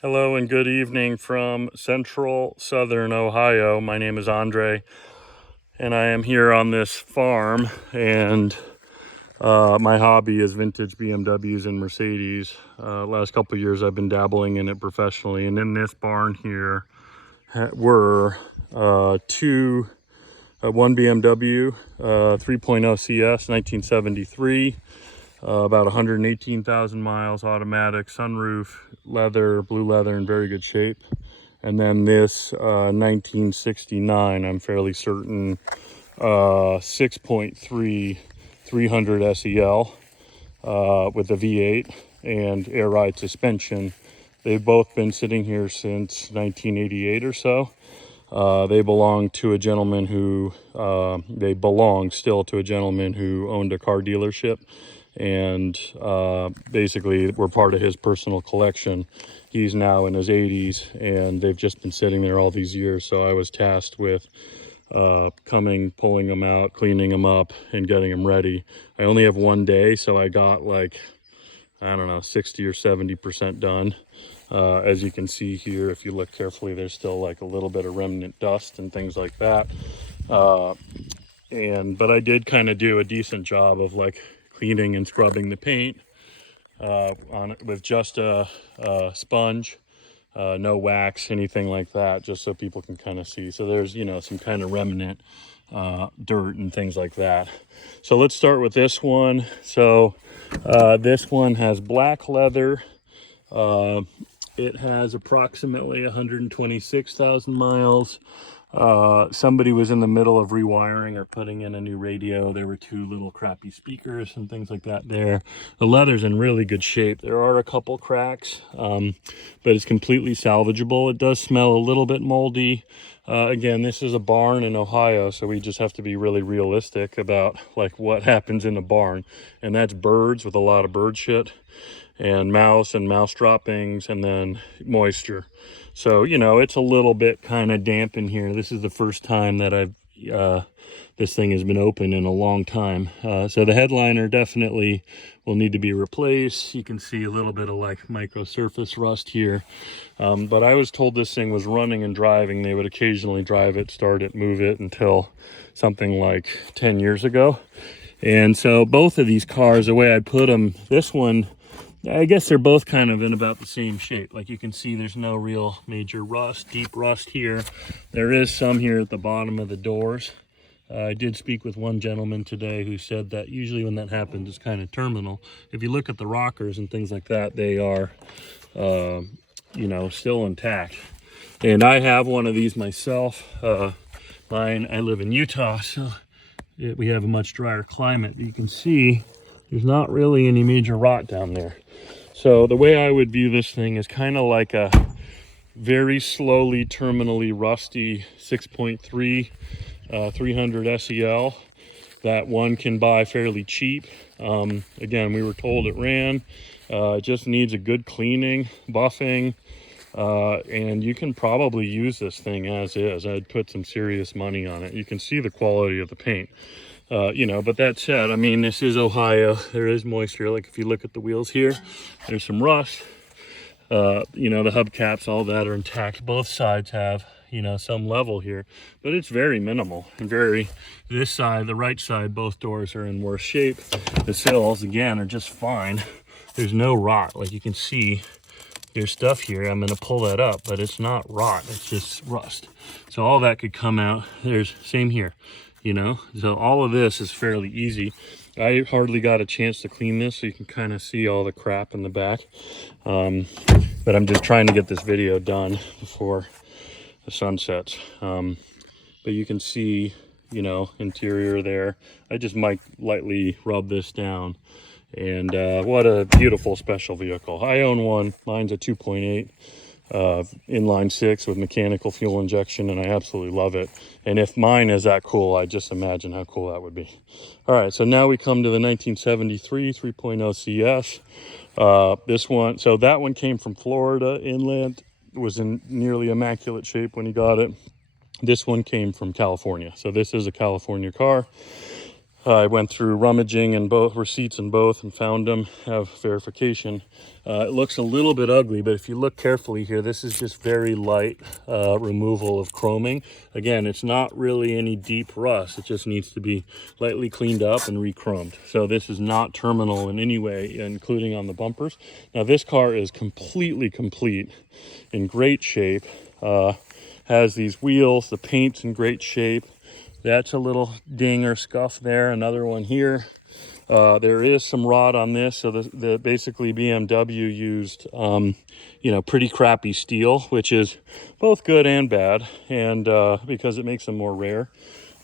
Hello and good evening from central southern Ohio. My name is Andre, and I am here on this farm. And my hobby is vintage BMWs and Mercedes. Last couple of years, I've been dabbling in it professionally. And in this barn here were one BMW 3.0 CS 1973. About 118,000 miles, automatic, sunroof, leather, blue leather, in very good shape. And then this 1969, I'm fairly certain, 6.3 300 SEL with a V8 and air ride suspension. They've both been sitting here since 1988 or so. They belong to a gentleman who, they belong still to a gentleman who owned a car dealership, and basically were part of his personal collection. He's now in his 80s, and they've just been sitting there all these years. So I was tasked with coming, pulling them out, cleaning them up, and getting them ready. I only have one day, so I got like, I don't know, 60 or 70% done. As you can see here, if you look carefully, there's still like a little bit of remnant dust and things like that. But I did kind of do a decent job of like cleaning and scrubbing the paint on it with just a sponge, no wax, anything like that, just so people can kind of see. So there's, some kind of remnant dirt and things like that. So let's start with this one. So this one has black leather. It has approximately 126,000 miles. Somebody was in the middle of rewiring or putting in a new radio. There were two little crappy speakers and things like that there. The leather's in really good shape. There are a couple cracks, but it's completely salvageable. It does smell a little bit moldy. Again, this is a barn in Ohio, so we just have to be really realistic about like what happens in the barn. And that's birds, with a lot of bird shit, and mouse droppings, and then moisture. So, it's a little bit kind of damp in here. This is the first time that this thing has been open in a long time. So the headliner definitely will need to be replaced. You can see a little bit of like micro surface rust here. But I was told this thing was running and driving. They would occasionally drive it, start it, move it until something like 10 years ago. And so both of these cars, the way I put them, this one, I guess they're both kind of in about the same shape. Like you can see, there's no real major rust, deep rust here. There is some here at the bottom of the doors. I did speak with one gentleman today who said that usually when that happens, it's kind of terminal. If you look at the rockers and things like that, they are, still intact. And I have one of these myself. I live in Utah, so we have a much drier climate. But you can see there's not really any major rot down there. So the way I would view this thing is kind of like a very slowly, terminally rusty 6.3 300 SEL that one can buy fairly cheap. Again, we were told it ran. It just needs a good cleaning, buffing, and you can probably use this thing as is. I'd put some serious money on it. You can see the quality of the paint. But that said, I mean, this is Ohio. There is moisture. Like if you look at the wheels here, there's some rust. The hubcaps, all that are intact. Both sides have, some level here, but it's very minimal and this side, the right side, both doors are in worse shape. The sills, again, are just fine. There's no rot. Like you can see, there's stuff here. I'm going to pull that up, but it's not rot. It's just rust. So all that could come out. There's same here. So all of this is fairly easy. I hardly got a chance to clean this, so you can kind of see all the crap in the back. But I'm just trying to get this video done before the sun sets. But you can see, interior there. I just might lightly rub this down. And what a beautiful special vehicle. I own one. Mine's a 2.8. Inline six with mechanical fuel injection, and I absolutely love it. And if mine is that cool, I just imagine how cool that would be. All right, so now we come to the 1973 3.0 CS. This one, so that one came from Florida inland. It was in nearly immaculate shape when he got it. This one came from California, so this is a California car. I went through rummaging in both, receipts in both, and found them, have verification. It looks a little bit ugly, but if you look carefully here, this is just very light removal of chroming. Again, it's not really any deep rust. It just needs to be lightly cleaned up and re-chromed. So this is not terminal in any way, including on the bumpers. Now this car is completely complete, in great shape. Has these wheels, the paint's in great shape. That's a little ding or scuff there. Another one here. There is some rot on this. So the basically BMW used, you know, pretty crappy steel, which is both good and bad, and because it makes them more rare.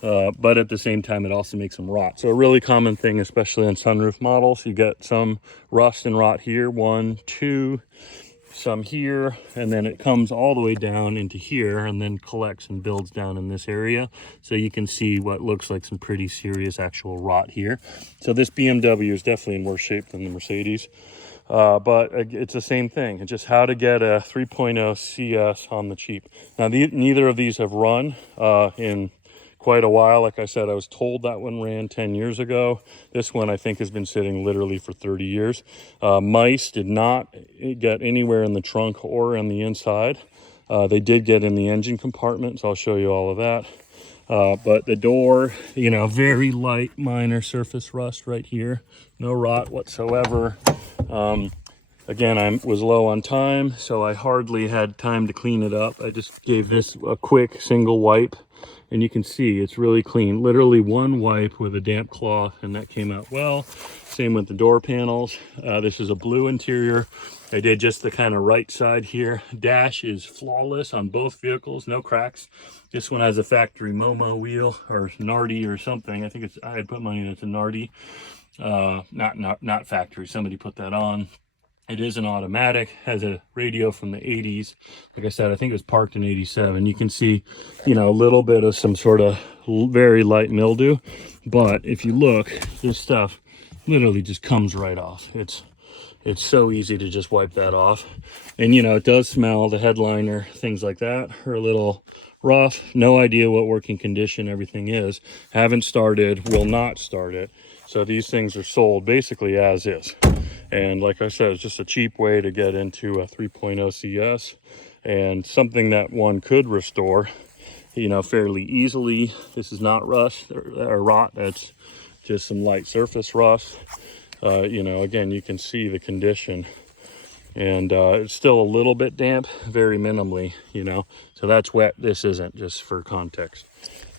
But at the same time, it also makes them rot. So a really common thing, especially on sunroof models, you get some rust and rot here, 1, 2, some here, and then it comes all the way down into here and then collects and builds down in this area. So you can see what looks like some pretty serious actual rot here. So this BMW is definitely in worse shape than the Mercedes. But it's the same thing. It's just how to get a 3.0 CS on the cheap. Now, neither of these have run in quite a while. Like I said, I was told that one ran 10 years ago. This one I think has been sitting literally for 30 years. Mice did not get anywhere in the trunk or on the inside. They did get in the engine compartment, so I'll show you all of that. But the door, you know, very light minor surface rust right here. No rot whatsoever. Again, I was low on time, so I hardly had time to clean it up. I just gave this a quick single wipe, and you can see it's really clean. Literally one wipe with a damp cloth, and that came out well. Same with the door panels. This is a blue interior. I did just the kind of right side here. Dash is flawless on both vehicles, no cracks. This one has a factory Momo wheel, or Nardi or something. I think it's, I had put money that's a Nardi. Not factory, somebody put that on. It is an automatic, has a radio from the 80s. Like I said, I think it was parked in 87. You can see, you know, a little bit of some sort of very light mildew. But if you look, this stuff literally just comes right off. It's so easy to just wipe that off. And, you know, it does smell. The headliner, things like that are a little rough. No idea what working condition everything is. Haven't started, will not start it. So these things are sold basically as is. And like I said, it's just a cheap way to get into a 3.0 CS and something that one could restore, you know, fairly easily. This is not rust or rot. That's just some light surface rust. You know, again, you can see the condition, and it's still a little bit damp, very minimally, you know, so that's wet. This isn't, just for context.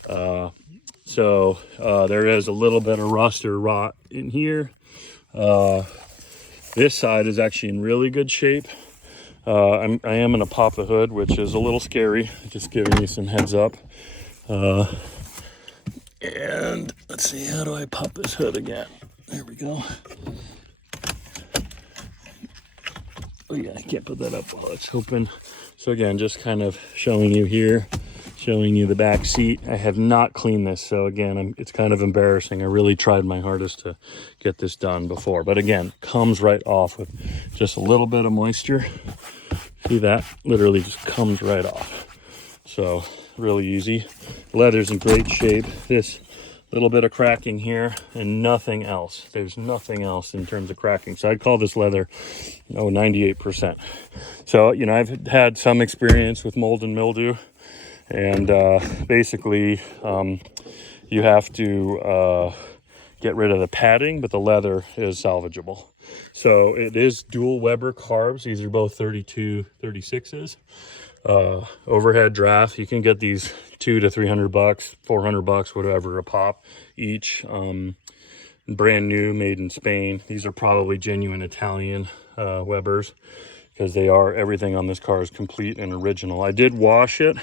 So there is a little bit of rust or rot in here. This side is actually in really good shape. I am going to pop the hood, which is a little scary, just giving you some heads up. And let's see, how do I pop this hood again? There we go. Oh yeah, I can't put that up while it's open. So again, just kind of showing you here, showing you the back seat. I have not cleaned this, so again, it's kind of embarrassing. I really tried my hardest to get this done before, but again, comes right off with just a little bit of moisture. See that? Literally just comes right off. So really easy. Leather's in great shape. This little bit of cracking here and nothing else. There's nothing else in terms of cracking. So I'd call this leather, 98%. So, you know, I've had some experience with mold and mildew, and basically you have to get rid of the padding, but the leather is salvageable. So it is dual Weber carbs. These are both 32 36s. Overhead draft, you can get these $200 to $300, $400, whatever a pop each. Brand new, made in Spain. These are probably genuine Italian Webers, because they are, everything on this car is complete and original. I did wash it,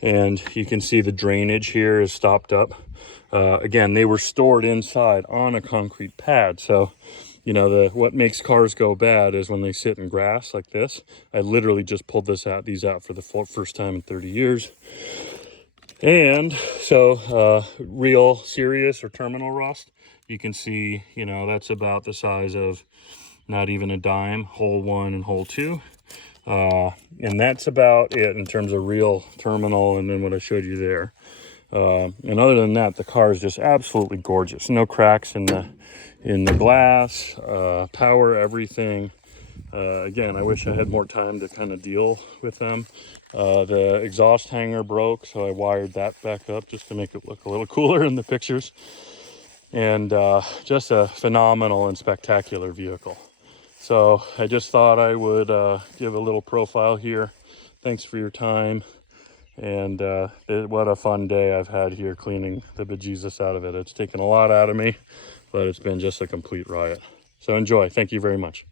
and you can see the drainage here is stopped up. Again, they were stored inside on a concrete pad, so you know, what makes cars go bad is when they sit in grass like this. I literally just pulled these out for the first time in 30 years. And so real serious or terminal rust, you can see, you know, that's about the size of not even a dime, hole 1 and hole 2. And that's about it in terms of real terminal, and then what I showed you there. And other than that, the car is just absolutely gorgeous. No cracks in the glass, power, everything. Again, I wish I had more time to kind of deal with them. The exhaust hanger broke, so I wired that back up just to make it look a little cooler in the pictures. And just a phenomenal and spectacular vehicle. So I just thought I would give a little profile here. Thanks for your time. And what a fun day I've had here cleaning the bejesus out of it. It's taken a lot out of me, but it's been just a complete riot. So enjoy. Thank you very much.